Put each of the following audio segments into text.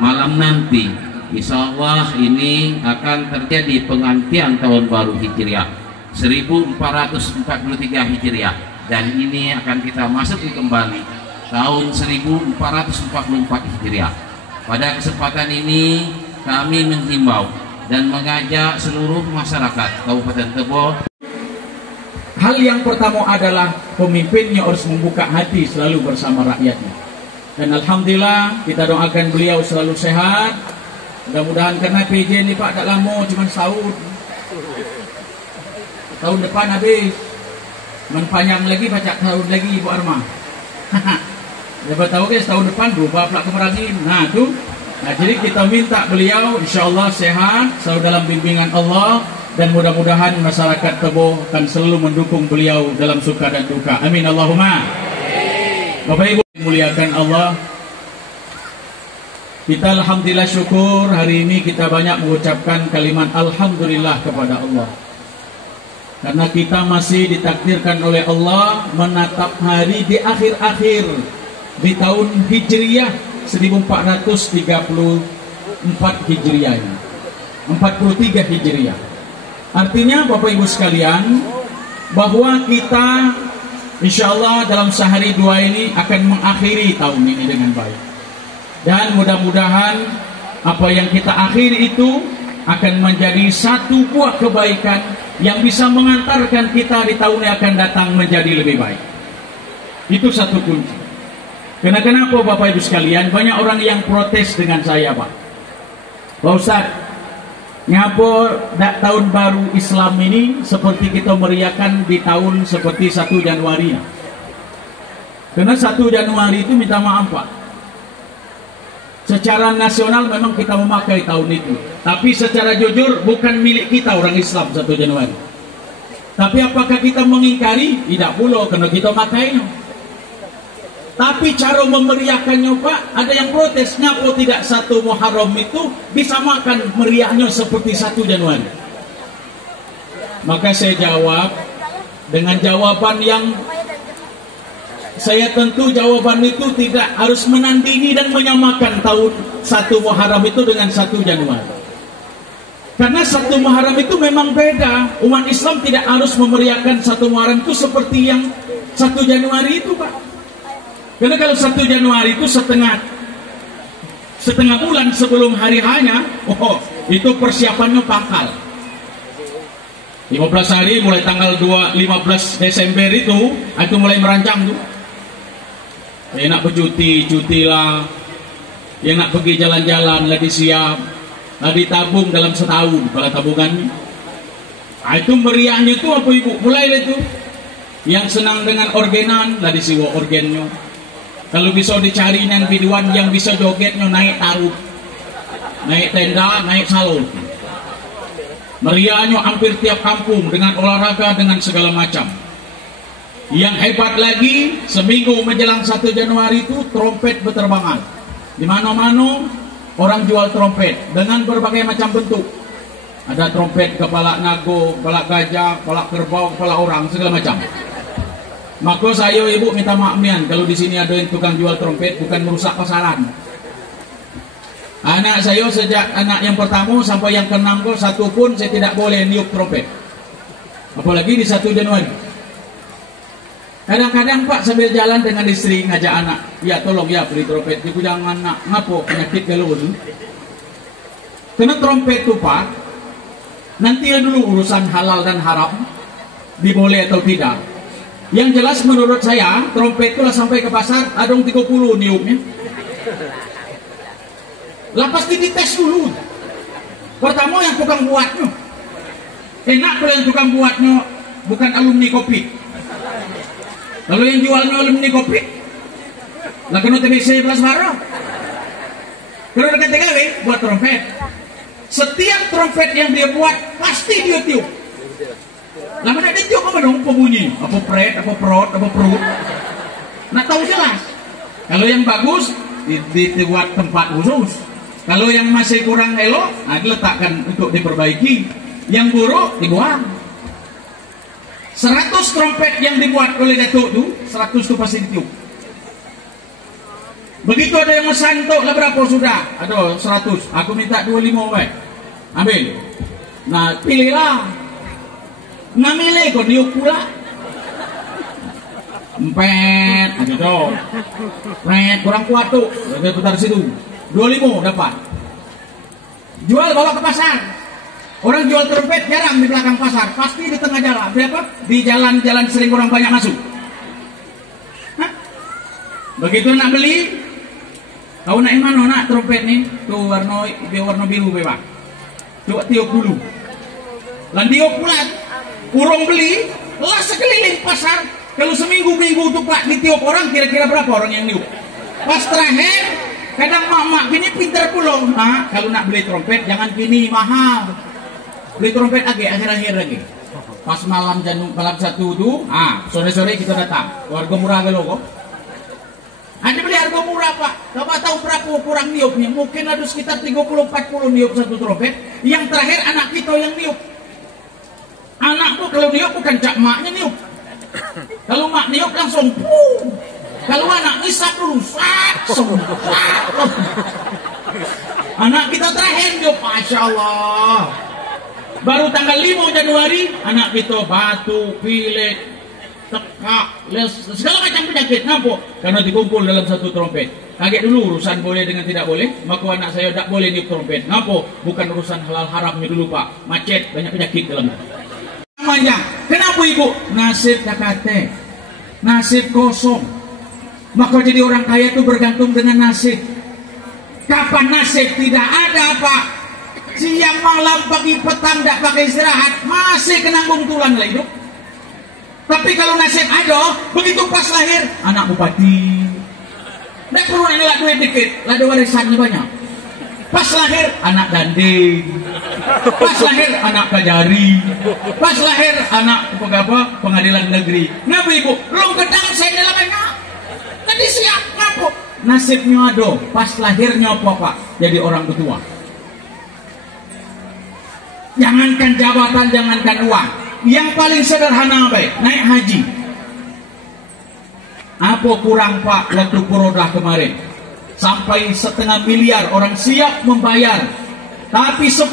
malam nanti insya Allah ini akan terjadi pengantian tahun baru Hijriah 1443 Hijriah, dan ini akan kita masuk kembali tahun 1444 Hijriah. Pada kesempatan ini kami menghimbau dan mengajak seluruh masyarakat Kabupaten Tebo. Hal yang pertama adalah pemimpinnya harus membuka hati selalu bersama rakyatnya. Dan alhamdulillah kita doakan beliau selalu sehat. Mudah-mudahan, karena PJ ini Pak tak lama, cuma setahun. Tahun depan habis. Panjang lagi baca tahun lagi Ibu Arma. Dapat tahu guys, tahun depan berubah pula kemerangin. Nah tuh. Nah, jadi kita minta beliau insyaallah sehat, selalu dalam bimbingan Allah, dan mudah-mudahan masyarakat Tebo akan selalu mendukung beliau dalam suka dan duka. Amin Allahumma. Bapak Ibu dimuliakan Allah, kita alhamdulillah syukur hari ini kita banyak mengucapkan kalimat alhamdulillah kepada Allah, karena kita masih ditakdirkan oleh Allah menatap hari di akhir-akhir di tahun Hijriyah 1434 Hijriyah ini, 43 Hijriyah. Artinya Bapak Ibu sekalian, bahwa kita insya Allah dalam sehari dua ini akan mengakhiri tahun ini dengan baik. Dan mudah-mudahan apa yang kita akhiri itu akan menjadi satu buah kebaikan yang bisa mengantarkan kita di tahun yang akan datang menjadi lebih baik. Itu satu kunci. Karena kenapa Bapak Ibu sekalian, banyak orang yang protes dengan saya, Pak Ustaz, ngapa tahun baru Islam ini seperti kita meriakan di tahun seperti 1 Januari. Karena 1 Januari itu minta maaf Pak, secara nasional memang kita memakai tahun itu, tapi secara jujur bukan milik kita orang Islam 1 Januari. Tapi apakah kita mengingkari? Tidak pula, karena kita makainya. Tapi cara memeriahkannya Pak, ada yang protes, ngapa tidak 1 Muharram itu bisa makan meriahnya seperti 1 Januari. Maka saya jawab dengan jawaban yang saya tentu jawaban itu tidak harus menandingi dan menyamakan tahun 1 Muharram itu dengan 1 Januari. Karena 1 Muharram itu memang beda. Umat Islam tidak harus memeriahkan 1 Muharram itu seperti yang 1 Januari itu Pak. Karena kalau 1 Januari itu setengah bulan sebelum hari hanya, itu persiapannya pangkal. 15 hari mulai tanggal 15 Desember itu mulai merancang tuh. Yang nak bercuti, cutilah. Yang nak pergi jalan-jalan lagi siap. Lagi tabung dalam setahun pada tabungannya. Itu meriahnya itu apa Ibu? Mulai itu. Yang senang dengan orgenan, lagi siwa orgennya. Kalau bisa dicari yang biduan yang bisa jogetnya naik taruh, naik tenda, naik salon. Meriahnya hampir tiap kampung dengan olahraga, dengan segala macam. Yang hebat lagi, seminggu menjelang 1 Januari itu trompet berterbangan. Di mana-mana orang jual trompet dengan berbagai macam bentuk. Ada trompet kepala nago, kepala gajah, kepala kerbau, kepala orang, segala macam. Maka saya Ibu minta maaf nian kalau di sini ada yang tukang jual trompet, bukan merusak pasaran. Anak saya sejak anak yang pertama sampai yang ke-6 satu pun saya tidak boleh niup trompet. Apalagi di 1 Januari. Kadang-kadang Pak sambil jalan dengan istri ngajak anak, ya tolong ya beli trompet. Dia jangan nak ngapo penyakit galau tu. Karena trompet itu Pak, nanti dulu urusan halal dan haram, diboleh atau tidak. Yang jelas menurut saya trompet itu lah sampai ke pasar adong 30 niupnya. Lah pasti dites dulu. Pertama yang tukang buatnya. Enak kalau yang tukang buatnya bukan alumni kopi. Kalau yang jualnya alumni kopi, lah kena TBC 11 barang. Kalau dekat TKW buat trompet. Setiap trompet yang dia buat pasti dia tiup. Lama nak dia tiup apa dong pembunyi? Apa pret, apa perut, apa perut? Nak tahu jelas. Kalau yang bagus dibuat tempat khusus. Kalau yang masih kurang elok, diletakkan untuk diperbaiki. Yang buruk dibuang. 100 trompet yang dibuat oleh Datuk itu, 100 itu pasti ditiup. Begitu ada yang mesan tuh, lah berapa sudah? Aduh 100, aku minta 25 baik. Ambil. Nah pilihlah. Nah milih kok niup pula. Empet, aja dong. Empet, kurang kuat tuh. Kita putar situ. 25 dapat. Jual bawa ke pasar. Orang jual trompet jarang di belakang pasar, pasti di tengah jalan. Berapa? Di jalan-jalan sering orang banyak masuk. Hah? Begitu nak beli, kau nak mana nak trompet nih? Tuh warna biru bebas. Coba tiup dulu. Lan tiup pula. Urung beli, lah sekeliling pasar. Kalau seminggu-minggu tuh Pak ditiup orang, kira-kira berapa orang yang niup? Pas terakhir, kadang mak-mak gini pintar pulang. Nah, kalau nak beli trompet jangan gini mahal. Beli trompet akhir-akhir lagi. Pas malam satu tuh, sore-sore kita datang. Harga murah kalau kok. Ada beli harga murah Pak. Bapak tahu berapa kurang niupnya? Mungkin ada sekitar 30-40 niup satu trompet. Yang terakhir anak kita yang niup. Anakku kalau niup bukan cak maknya niup. Kalau mak niup langsung puh. Kalau anak isap dulu anak kita terakhir niup, Masya Allah. Baru tanggal 5 Januari anak kita batuk, pilek, tekak, segala macam penyakit. Kenapa? Karena dikumpul dalam satu trompet. Kaget dulu urusan boleh dengan tidak boleh. Maka anak saya tidak boleh niup trompet. Kenapa? Bukan urusan halal haramnya dulu Pak. Macet, banyak penyakit dalamnya. Kenapa ibu? Nasib dakate, nasib kosong. Maka jadi orang kaya itu bergantung dengan nasib. Kapan nasib tidak ada Pak? Siang malam pagi petang tidak pakai istirahat, masih kenanggung tulang lah hidup. Tapi kalau nasib ada, begitu pas lahir anak bupati, tidak perlu nilai duit dikit, lah warisannya banyak. Pas lahir anak danding, pas lahir anak kajari, pas lahir anak pengadilan negeri. Ngapa ibu? Belum gedang saya dalam banyak. Nanti siap ngapa? Nasibnya ada, pas lahirnya apa? Jadi orang ketua. Jangankan jabatan, jangankan uang. Yang paling sederhana baik, naik haji. Apa kurang Pak waktu Purodah kemarin? Sampai 1,5 miliar orang siap membayar. Tapi 10.000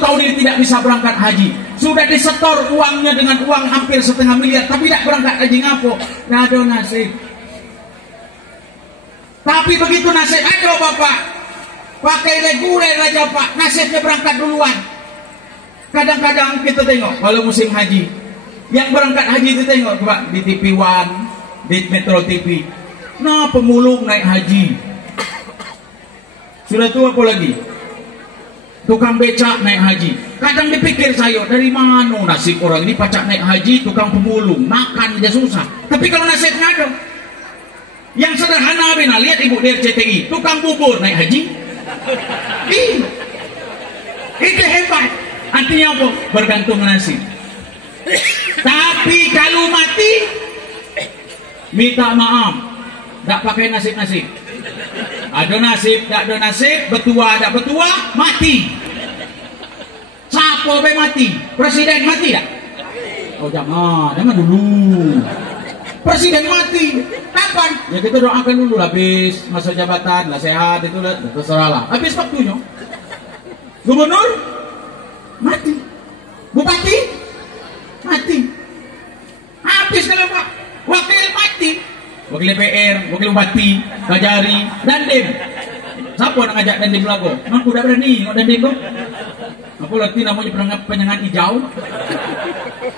tahun ini tidak bisa berangkat haji. Sudah disetor uangnya dengan uang hampir 1,5 miliar, tapi tidak berangkat haji ngapo? Nggak ada nasib. Tapi begitu nasib ada Bapak, pakai reguler aja Pak, nasibnya berangkat duluan. Kadang-kadang kita tengok kalau musim haji, yang berangkat haji itu tengok Pak di TV One, di Metro TV. Nah pemulung naik haji. Sudah tua apa lagi? Tukang becak naik haji. Kadang dipikir saya, dari mana nasib orang ini pacak naik haji, tukang pemulung, makan aja susah. Tapi kalau nasibnya ada, yang sederhana bina, lihat ibu di RCTI, tukang bubur naik haji. Itu hebat. Artinya apa? Bergantung nasib. Tapi kalau mati, minta maaf, tak pakai nasib-nasib. Ada nasib, tak ada nasib, betua, tak betua, mati. Siapa be mati? Presiden mati tak? Oh jangan dulu. Presiden mati, kapan? Ya kita doakan dulu, habis masa jabatan, lah sehat, itu lah, terserah lah. Habis waktunya. Gubernur mati, bupati mati, habis kalau Pak wakil mati, wakil DPR, wakil bupati, kajari, dandim. Siapa nak ngajak dandim lagu? Aku udah berani ngajak dandim kok. Aku latih namanya penyengat hijau,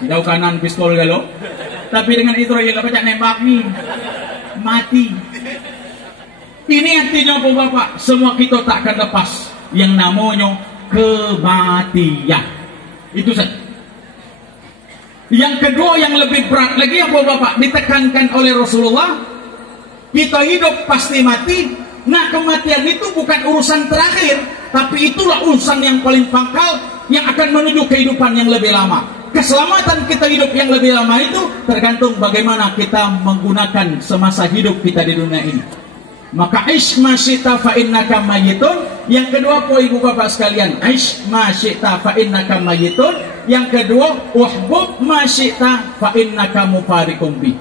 hijau kanan pistol galo. Tapi dengan itu lagi nggak baca nembak nih, mati. Ini artinya apa Bapak? Semua kita tak akan lepas yang namanya kematian. Itu saja. Yang kedua yang lebih berat lagi apa Bapak? Ditekankan oleh Rasulullah, kita hidup pasti mati. Nah kematian itu bukan urusan terakhir, tapi itulah urusan yang paling pangkal yang akan menuju kehidupan yang lebih lama. Keselamatan kita hidup yang lebih lama itu tergantung bagaimana kita menggunakan semasa hidup kita di dunia ini. Maka ish ma syi'ta fa innaka mayyitun. Yang kedua poin ibu bapak sekalian, ish ma syi'ta fa innaka mayyitun. Yang kedua uhbub ma syi'ta fa innaka mufariqun bi.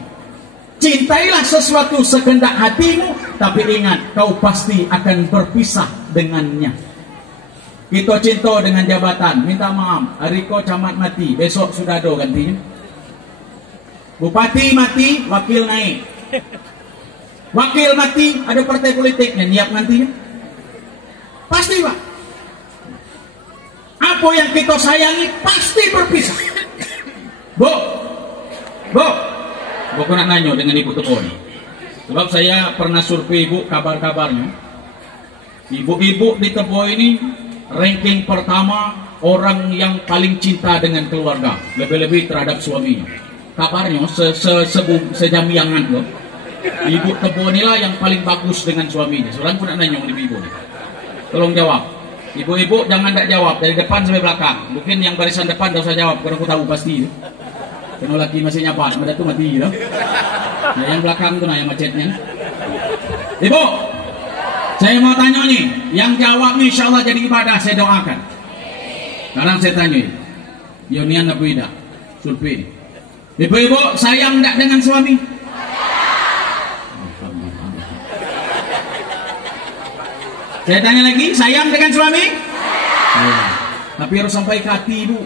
Cintailah sesuatu sekehendak hatimu, tapi ingat kau pasti akan berpisah dengannya. Kita cinta dengan jabatan, minta maaf, hari ko camat mati, besok sudah ada gantinya. Bupati mati, wakil naik. Wakil mati, ada partai politiknya, nyiap nantinya. Pasti Pak. Apa yang kita sayangi pasti berpisah. Bu, aku nak nanya dengan Ibu Tepo nih. Sebab saya pernah survei Ibu kabar-kabarnya. Ibu-ibu di Tepo ini ranking pertama orang yang paling cinta dengan keluarga, lebih-lebih terhadap suaminya. Kabarnya sejamiangan loh. Ibu Tepo inilah yang paling bagus dengan suaminya. Seorang pun nak nanya dengan ibu nih. Tolong jawab. Ibu-ibu jangan tak jawab dari depan sampai belakang. Mungkin yang barisan depan tak usah jawab, karena aku tahu pasti. Kena laki masih nyapa, ada tu mati lah. Nah, yang belakang tu nah yang macetnya. Ibu, saya mau tanya nih, yang jawab nih insya Allah jadi ibadah, saya doakan. Sekarang saya tanya, Yonian apa tidak? Survei. Ibu-ibu sayang tak dengan suami? Saya tanya lagi, sayang dengan suami? Tapi harus sampai ke hati ibu.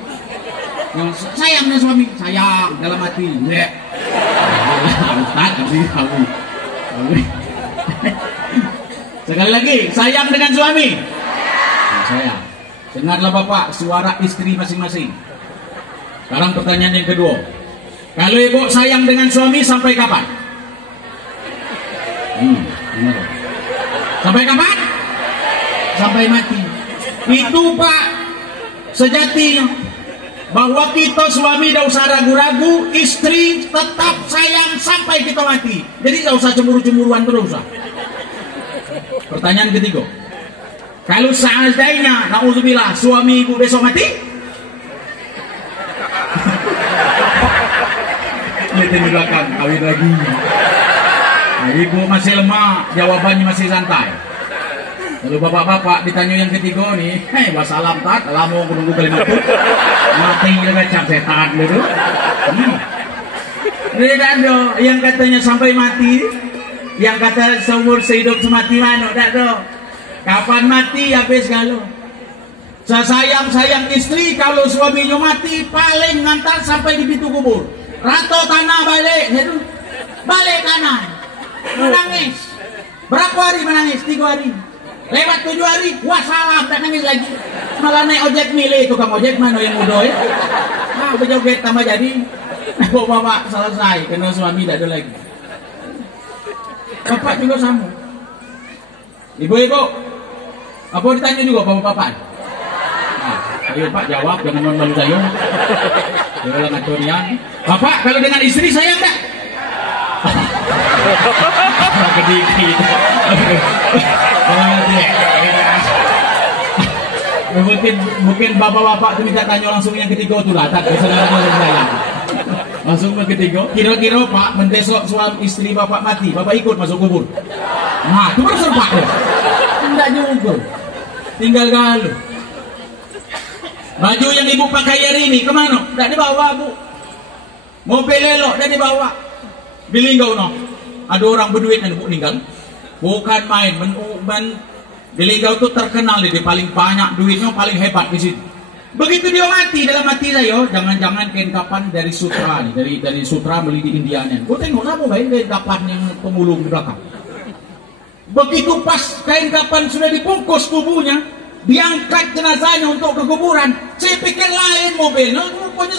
Yang sayang dengan suami, sayang dalam hati. Ya. Ustaz, tahu. Sekali lagi, sayang dengan suami. Sayang. Dengarlah Bapak suara istri masing-masing. Sekarang pertanyaan yang kedua. Kalau ibu sayang dengan suami sampai kapan? Sampai kapan? Sampai mati. Itu Pak sejatinya, bahwa kita suami tidak usah ragu-ragu, istri tetap sayang sampai kita mati. Jadi tidak usah cemburu-cemburuan terus. Pertanyaan ketiga, kalau seandainya na'udzubillah suami ibu besok mati, lihat di belakang kawin lagi. Nah, ibu masih lemah, jawabannya masih santai. Lalu bapak-bapak ditanya yang ketiga nih, hei wassalam tat, lama aku nunggu kalimat itu, mati macam setan dulu. Ini kan do, yang katanya sampai mati, yang kata seumur sehidup semati mana, tak do. Kapan mati habis kalau. Sayang istri, kalau suaminya mati paling ngantar sampai di pintu kubur. Rato tanah balik, balik tanah, menangis. Berapa hari menangis? 3 hari. Lewat 7 hari, wassalam, tak nangis lagi. Malah naik ojek milih, tukang ojek mana yang muda ya. Nah, berjoget tambah jadi. Bapak selesai, kena suami tak ada lagi. Bapak juga sama. Ibu-ibu, apa ditanya juga bapak-bapak? Nah, ayo Pak jawab, jangan malu saya. Jangan ngacorian. Bapak, kalau dengan istri sayang tak? Kedikit. Mungkin bapak-bapak itu minta tanya langsung yang ketiga itu lah, tak saya langsung yang ketiga. Kira-kira Pak mendesok suami istri bapak mati, bapak ikut masuk kubur. Nah, itu baru serpak loh. Tidak juga, tinggal galu. Baju yang ibu pakai hari ini kemana? Tidak dibawa bu. Mobil elok tidak dibawa. Bilinggau no. Ada orang berduit yang meninggal. Bukan main. Bilinggau itu terkenal dia paling banyak duitnya, paling hebat di situ. Begitu dia mati, dalam hati saya, jangan-jangan kain kapan dari sutra nih, dari sutra beli di Indianya. Gue tengok sama baik kain kapan yang pemulung di belakang. Begitu pas kain kapan sudah dibungkus tubuhnya, diangkat jenazahnya untuk ke kuburan. Saya pikir lain mobilnya, rupanya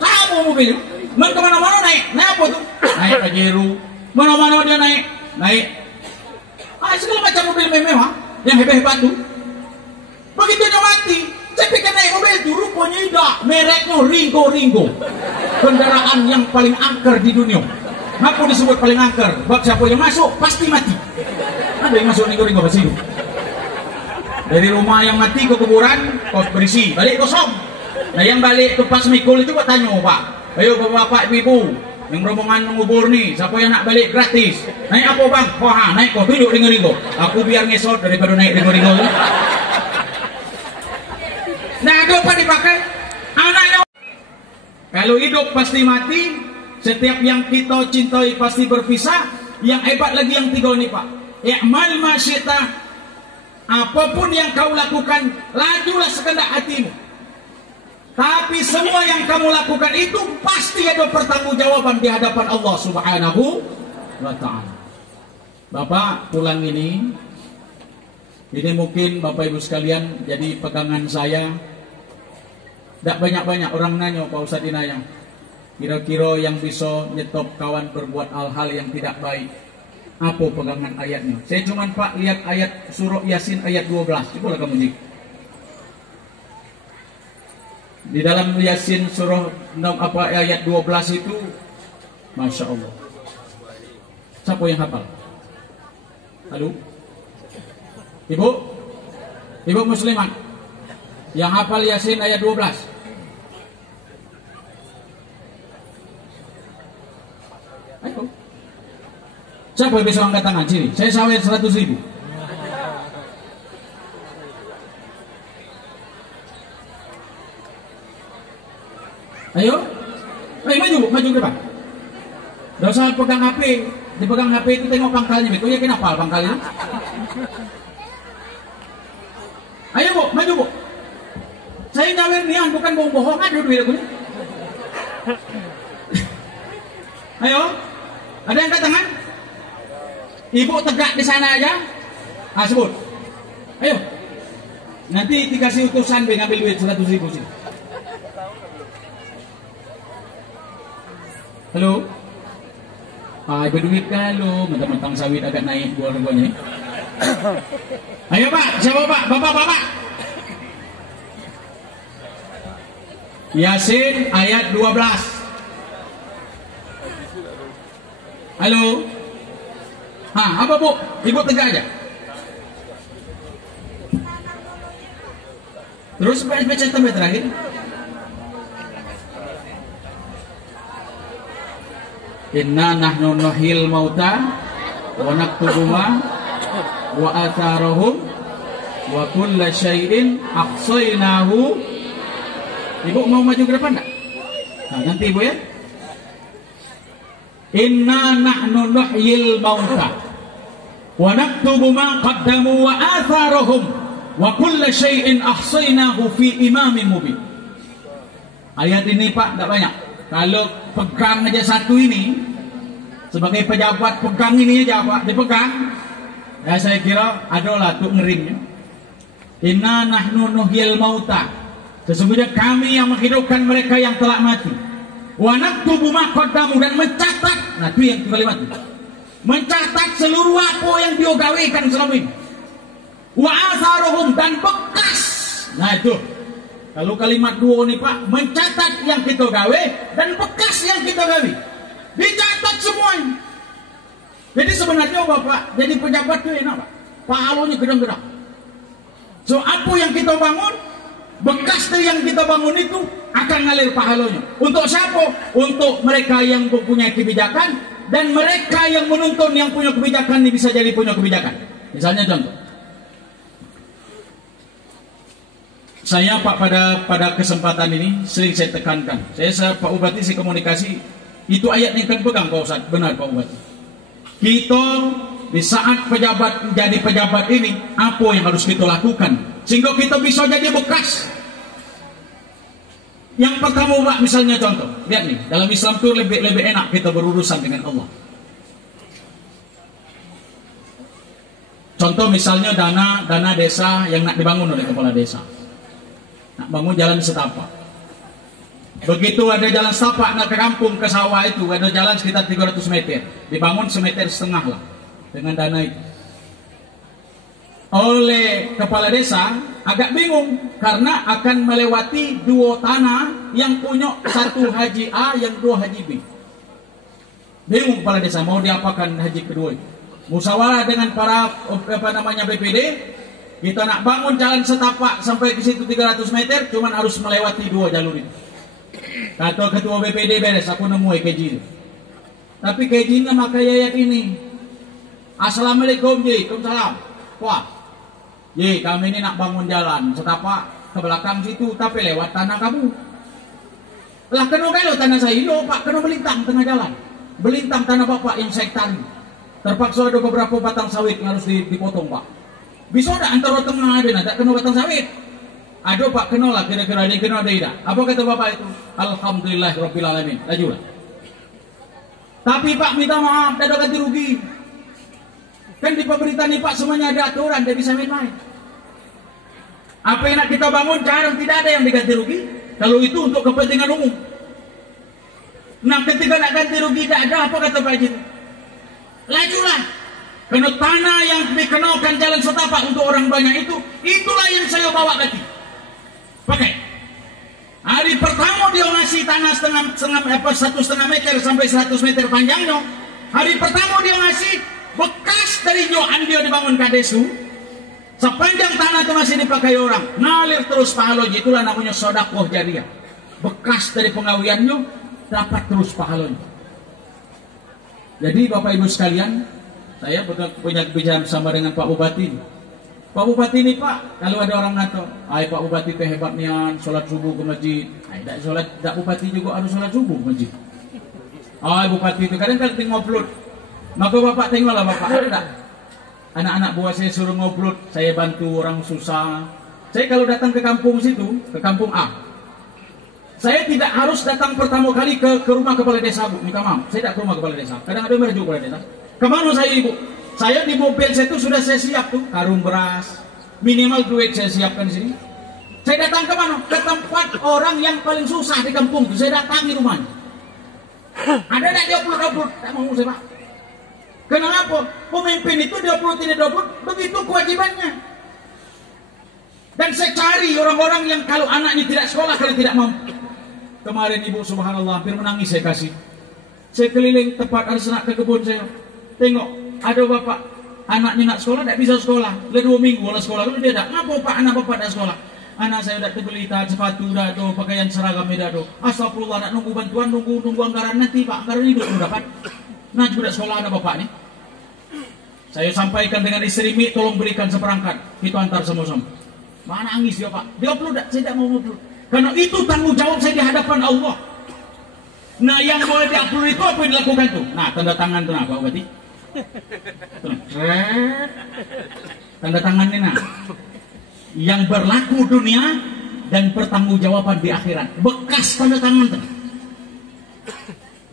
kamu mobil. Man kemana-mana naik apa tuh? Naik Pajero. Mana-mana dia naik. Segala macam mobil mewah yang hebat-hebat tuh. Begitu dia mati, saya pikir naik mobil itu, rupanya tidak. Mereknya Ringo. Kendaraan yang paling angker di dunia. Kenapa disebut paling angker? Sebab siapa yang masuk pasti mati. Ada yang masuk Ringo pasti. Dari rumah yang mati ke kuburan, kos berisi, balik kosong. Nah yang balik ke pas mikul itu buat tanya Pak, ayo bapak ibu yang rombongan mengubur nih, siapa yang nak balik gratis? Naik apa bang? Wah naik kok, tunjuk Ringo. Aku biar ngesot daripada naik Ringo. Nah ada apa dipakai? Anaknya kalau hidup pasti mati, Setiap yang kita cintai pasti berpisah. Yang hebat lagi yang tiga ini Pak. I'mal ma syi'ta. Apapun yang kau lakukan, lajulah sekehendak hatimu. Tapi semua yang kamu lakukan itu pasti ada pertanggungjawaban di hadapan Allah Subhanahu wa ta'ala. Bapak pulang ini mungkin Bapak Ibu sekalian jadi pegangan saya. Tidak banyak-banyak orang nanya Pak Ustadz Inayang, kira-kira yang bisa nyetop kawan berbuat hal-hal yang tidak baik, apa pegangan ayatnya? Saya cuma Pak lihat ayat surah Yasin ayat 12. Coba kamu cek. Di dalam Yasin surah ayat 12 itu, Masya Allah. Siapa yang hafal? Halo? Ibu muslimat yang hafal Yasin ayat 12. Ayo. Siapa yang bisa angkat tangan sini? Saya sawit 100.000. Ayo, maju ke depan. Tidak usah pegang HP, dipegang HP itu tengok pangkalnya, itu yakin apa pangkalnya? Ayo Bu, maju Bu. Saya nyawer nian, bukan bohong-bohong, aduh duit aku. Ayo, ada yang angkat tangan? Ibu tegak di sana aja. Sebut. Ayo. Nanti dikasih utusan ngambil duit 100.000 sini. Halo. Ibu duit kalau mentang-mentang sawit agak naik harganya. Ayo Pak, siapa Pak? Bapak. Yasin ayat 12. Halo. Apa Bu? Ibu tegak aja. Terus baca sampai terakhir. Inna nahnu nuhyil mauta wa naktubu ma wa atharahum wa kulla syai'in ahsaynahu. Ibu mau maju ke depan enggak? Nah, nanti Ibu ya. Inna nahnu nuhyil mauta wa naktubu ma qaddamu wa atharahum wa kulla syai'in ahsaynahu fi imamin mubin. Ayat ini Pak enggak banyak. Kalau pegang aja satu ini, sebagai pejabat pegang ini aja Pak, dipegang, ya saya kira adalah tuh ngerimnya. Inna nahnu nuhyil mauta. Sesungguhnya kami yang menghidupkan mereka yang telah mati. Wa naktubu ma qaddamu, dan mencatat. Nah itu yang kalimat itu. Mencatat seluruh apa yang diogawikan selama ini. Wa atharuhum, dan bekas. Nah itu. Kalau kalimat dua ini Pak, mencatat yang kita gawe dan bekas yang kita gawe, dicatat semuanya. Jadi sebenarnya Bapak jadi pejabat itu enak Pak, pahalanya gedang-gedang. So apa yang kita bangun, bekas dari yang kita bangun itu akan ngalir pahalanya. Untuk siapa? Untuk mereka yang mempunyai kebijakan, dan mereka yang menuntun yang punya kebijakan ini bisa jadi punya kebijakan. Misalnya contoh, saya Pak pada kesempatan ini sering saya tekankan. Saya Pak Bupati, saya komunikasi itu ayat yang kan pegang Pak Ustadz. Benar Pak Bupati. Kita di saat jadi pejabat ini, apa yang harus kita lakukan sehingga kita bisa jadi bekas. Yang pertama Pak, misalnya contoh, lihat nih, dalam Islam itu lebih enak kita berurusan dengan Allah. Contoh misalnya dana desa yang nak dibangun oleh kepala desa. Nak bangun jalan setapak. Begitu ada jalan setapak nak ke kampung, ke sawah itu ada jalan sekitar 300 meter. Dibangun 1,5 meter lah dengan dana itu. Oleh kepala desa agak bingung karena akan melewati dua tanah yang punya satu haji A yang dua haji B. Bingung kepala desa mau diapakan haji kedua itu. Musyawarah dengan para BPD. Kita nak bangun jalan setapak sampai ke situ 300 meter, cuman harus melewati dua jalur itu. Kata ketua BPD, beres, aku nemu KJ itu. Tapi KJ-nya maka ayat ini. Assalamualaikum Ji, Waalaikumsalam. Wah, Ji, kami ini nak bangun jalan setapak ke belakang situ, tapi lewat tanah kamu. Lah kena kalau tanah saya, yo Pak, kena belintang tengah jalan. Belintang tanah Bapak yang saya tarik. Terpaksa ada beberapa batang sawit yang harus dipotong Pak. Bisa ada antara tengah ada, tak kena batang sawit. Ada Pak, kena lah kira-kira ada kena ada tidak. Apa kata Bapak itu? Alhamdulillah Rabbil Alamin. Lajulah. Tapi Pak minta maaf, tidak ada ganti rugi. Kan di pemerintah nih Pak semuanya ada aturan, tidak bisa main-main. Apa yang nak kita bangun sekarang tidak ada yang diganti rugi. Kalau itu untuk kepentingan umum. Nah ketika nak ganti rugi tidak ada, apa kata Pak Haji? Lajulah. Karena tanah yang dikenalkan jalan setapak untuk orang banyak itu, itulah yang saya bawa ganti. Pakai. Hari pertama dia ngasih tanah 1,5 meter sampai 100 meter panjangnya. Hari pertama dia ngasih bekas dari nyoan dia dibangun kadesu. Sepanjang tanah itu masih dipakai orang, ngalir terus pahalanya. Itulah namanya sodakoh jariah. Bekas dari pengawiannya dapat terus pahalanya. Jadi Bapak Ibu sekalian, saya punya bicara bersama dengan Pak Bupati. Pak Bupati ini Pak, kalau ada orang ngato, ay Pak Bupati teh hebatnya, sholat subuh ke masjid. Ay dak Bupati juga harus sholat subuh ke masjid. Ay Bupati itu kadang-kadang ngupload. Maka Bapak tengoklah Bapak, ada tak? Anak-anak buah saya suruh ngupload, saya bantu orang susah. Saya kalau datang ke kampung situ, ke kampung A, saya tidak harus datang pertama kali ke rumah kepala desa Bu, minta maaf, saya tidak ke rumah kepala desa. Kadang ada merujuk kepala desa. Kemana saya Ibu? Saya di mobil saya itu sudah saya siap tuh, karung beras, minimal duit saya siapkan di sini. Saya datang ke mana? Ke tempat orang yang paling susah di kampung itu, saya datangi rumahnya. Ada tak dia upload? Tak mau saya Pak. Kenapa? Pemimpin itu dia upload tidak upload, begitu kewajibannya. Dan saya cari orang-orang yang kalau anaknya tidak sekolah, kalau tidak mampu. Kemarin Ibu subhanallah hampir menangis saya kasih. Saya keliling tempat harus nak ke kebun saya. Tengok, ada bapak anaknya nak sekolah tidak bisa sekolah. Sudah 2 minggu lah sekolah, lalu dia tak. Ngapa Pak anak bapak tidak sekolah? Anak saya tidak terbeli sepatu dah do, pakaian seragam dah do. Astagfirullah, nak nunggu bantuan, nunggu anggaran nanti Pak, anggaran hidup belum dapat. Nah juga sekolah anak bapak nih. Saya sampaikan dengan istri Mi, tolong berikan seperangkat, kita antar sama-sama. Mana nangis ya Pak? Dia upload, saya tidak mau upload. Karena itu tanggung jawab saya di hadapan Allah. Nah yang boleh diupload itu apa yang dilakukan tuh? Nah tanda tangan tuh apa berarti? Tanda tangan ini nah. Yang berlaku dunia dan pertanggungjawaban di akhirat. Bekas tanda tangan tuh.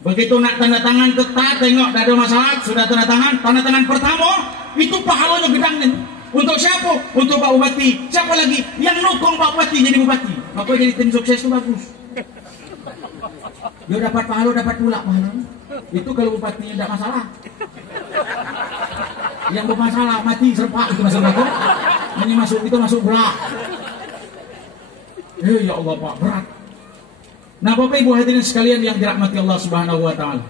Begitu nak tanda tangan tetap, tengok tidak ada masalah, sudah tanda tangan pertama itu pahalanya gedangnya. Untuk siapa? Untuk Pak Bupati. Siapa lagi? Yang nukung Pak Bupati jadi bupati. Maka jadi tim sukses itu bagus. Dia dapat pahala, dapat pula pahala. Itu kalau bupatinya tidak masalah. Yang bermasalah mati serpak itu masalah itu. Ini masuk itu masuk berat. Ya Allah Pak, berat. Nah Bapak Ibu hadirin sekalian yang dirahmati Allah Subhanahu wa taala.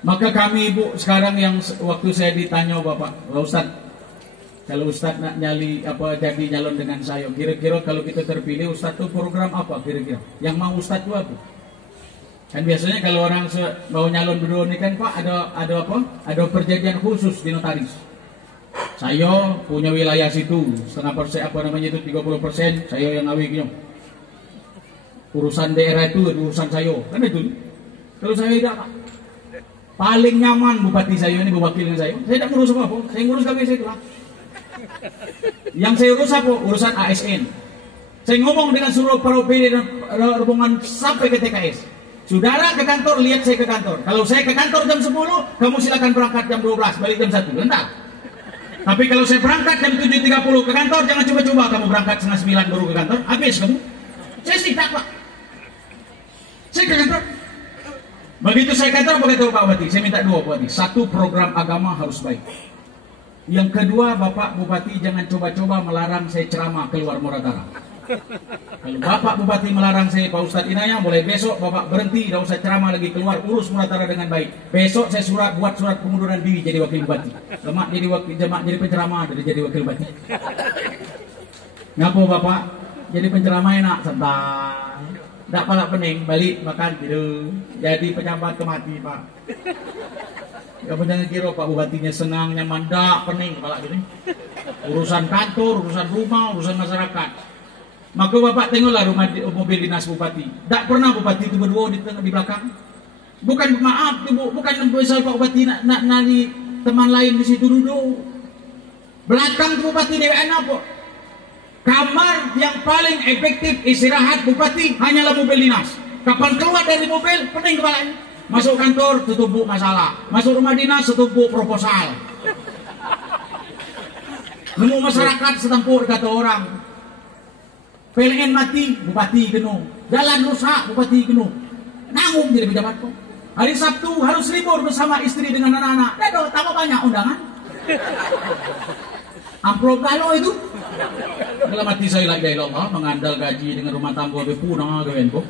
Maka kami Ibu sekarang yang waktu saya ditanya Bapak Ustaz, kalau Ustaz nak nyali apa jadi nyalon dengan saya, kira-kira kalau kita terpilih Ustaz itu program apa kira-kira? Yang mau Ustaz itu apa? Kan biasanya kalau orang mau nyalon berdua ini kan Pak ada apa? Ada perjanjian khusus di notaris. Saya punya wilayah situ, setengah persen apa namanya itu 30%, saya yang ngawinnya. Urusan daerah itu urusan saya, kan itu. Kalau saya tidak, paling nyaman bupati saya ini, wakilnya saya tidak ngurus apa-apa, saya ngurus kami saya lah. Yang saya urus apa? Urusan ASN. Saya ngomong dengan seluruh provinsi dan rombongan sampai ke TKS. Saudara ke kantor, lihat saya ke kantor. Kalau saya ke kantor jam 10, kamu silakan berangkat jam 12, balik jam 1. Entar. Tapi kalau saya berangkat jam 7.30 ke kantor, jangan coba-coba kamu berangkat setengah 9 baru ke kantor, habis kamu. Saya tidak Pak. Saya ke kantor. Begitu saya kantor, begitu Pak Bupati. Saya minta 2 Bupati. 1, program agama harus baik. Yang kedua, Bapak Bupati jangan coba-coba melarang saya ceramah keluar Muratara. Kalau Bapak Bupati melarang saya, Pak Ustadz Inayah, mulai besok Bapak berhenti, tidak usah ceramah lagi, keluar, urus Muratara dengan baik. Besok saya buat surat pengunduran diri jadi wakil bupati. Lemak jadi wakil jemaah, jadi penceramah, jadi wakil bupati. Ngapa Bapak? Jadi penceramah enak, santai. Tak palak pening, balik makan tidur. Jadi pejabat kemati Pak. Ya jangan kira Pak Bupatinya senang, nyaman, tak pening palak gini. Urusan kantor, urusan rumah, urusan masyarakat. Maka bapak tengoklah rumah mobil dinas bupati. Tak pernah bupati itu berdua di tengah di belakang. Bukan maaf bu, bukan saya Pak Bupati nak nari teman lain di situ duduk. Belakang bupati DWN apa? Kamar yang paling efektif istirahat bupati hanyalah mobil dinas. Kapan keluar dari mobil, pening kepalanya. Masuk kantor, tutup masalah. Masuk rumah dinas, tutup proposal. Nemu masyarakat setampur kata orang. PLN mati, bupati kena. Jalan rusak, bupati kena. Nanggung jadi pejabat kok. Hari Sabtu harus libur bersama istri dengan anak-anak. Tidak tambah banyak undangan. Amplop kalau itu. Dalam hati saya lagi Allah mengandal gaji dengan rumah tangga punah gawen kok.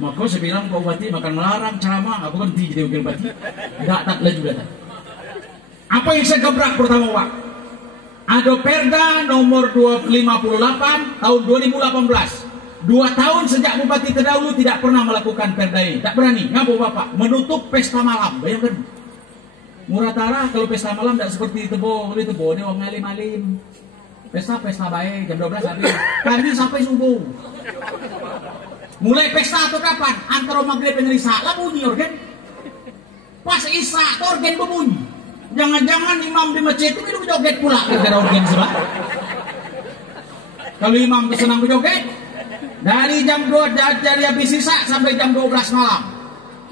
Maka saya bilang Pak Bupati makan melarang ceramah, aku kan jadi wakil bupati. Tak juga tak. Apa yang saya gebrak pertama Pak? Ada Perda nomor 258 tahun 2018. 2 tahun sejak bupati terdahulu tidak pernah melakukan perda ini. Tak berani. Ngapa Bapak? Menutup pesta malam. Bayangkan. Murah Tara kalau pesta malam tidak seperti Tebo. Di Tebo ini orang alim-alim. Pesta baik jam 12 habis. Kami sampai subuh. Mulai pesta atau kapan? Antara maghrib dan isya lah bunyi organ. Pas isya organ berbunyi. Jangan-jangan imam di masjid itu minum joget pula gara-gara organ sebab. Kalau imam itu senang berjoget, dari jam 2 dari habis isya sampai jam 12 malam.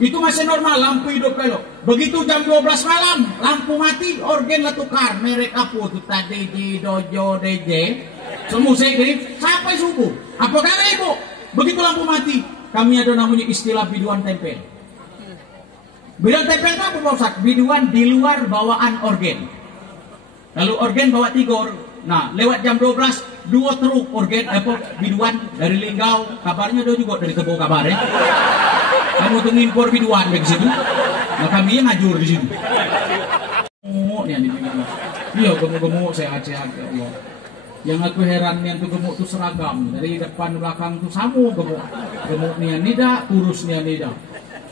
Itu masih normal, lampu hidup kalau. Begitu jam 12 malam, lampu mati, organ lah tukar. Merek apa itu tadi di dojo DJ. Semua saya kirim sampai subuh. Apa kata ibu? Begitu lampu mati, kami ada namanya istilah biduan tempel. Biduan tempel itu apa Pak Ustaz? Biduan di luar bawaan organ. Kalau organ bawa 3, nah lewat jam 12, 2 truk organ biduan dari Linggau. Kabarnya ada juga dari Tebo kabar ya. Kamu tuh ngimpor biduan dari situ. Nah kami yang ngajur di situ. Oh, nih iya gemuk-gemuk sehat-sehat ya Allah. Yang aku heran yang tuh gemuk tuh seragam dari depan belakang tuh sama gemuk. Gemuknya nida, kurusnya nida.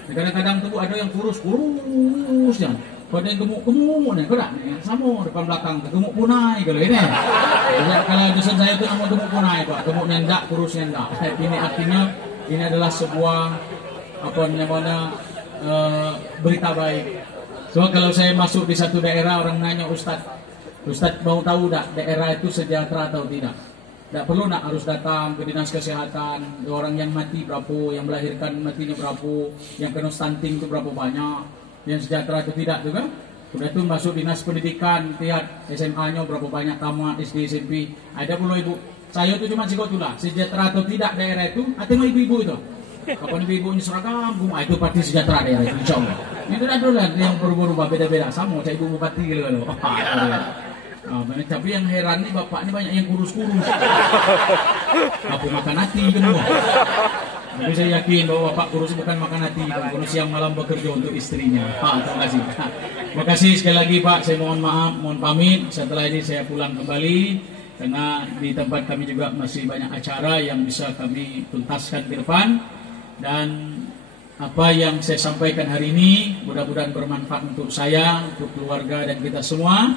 Kadang-kadang tuh ada yang kurus ya. Ada yang gemuk nih, kau sama depan belakang gemuk punai kalau ini. Kalau dosen saya itu nama gemuk punai Pak. Gemuknya ndak, kurusnya ndak. Ini artinya ini adalah sebuah berita baik. So kalau saya masuk di satu daerah orang nanya Ustadz mau tahu tak daerah itu sejahtera atau tidak? Tidak perlu nak harus datang ke dinas kesehatan. Orang yang mati berapa, yang melahirkan matinya berapa, yang kena stunting itu berapa banyak, yang sejahtera itu tidak juga. Sudah itu masuk dinas pendidikan, lihat SMA-nya berapa banyak tamat SD SMP. Ada pula ibu. Saya itu cuma psikotulah sejahtera atau tidak daerah itu. Atau ibu-ibu itu. Kapan ibu-ibunya seragam, itu pasti sejahtera daerah itu, insya Allah. Itu dah dulu yang berubah-ubah beda-beda. Sama saya ibu bupati gitu loh. Tapi yang heran nih bapak ini banyak yang kurus-kurus. Apa makan hati gitu. Tapi saya yakin bahwa bapak kurus bukan makan hati, kurus siang malam bekerja untuk istrinya. Terima kasih. Terima kasih sekali lagi Pak. Saya mohon maaf, mohon pamit. Setelah ini saya pulang kembali karena di tempat kami juga masih banyak acara yang bisa kami tuntaskan ke depan. Dan apa yang saya sampaikan hari ini mudah-mudahan bermanfaat untuk saya, untuk keluarga dan kita semua.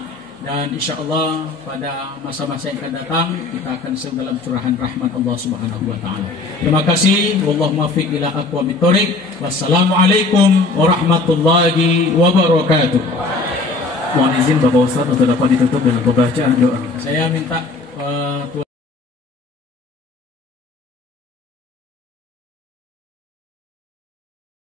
Dan insya Allah pada masa-masa yang akan datang kita akan sedang dalam curahan rahmat Allah Subhanahu Wa Taala. Terima kasih. Wallahu muwaffiq ila aqwamit thoriq. Wassalamualaikum warahmatullahi wabarakatuh. Mohon izin Bapak Ustadz untuk dapat ditutup dengan pembacaan doa. Saya minta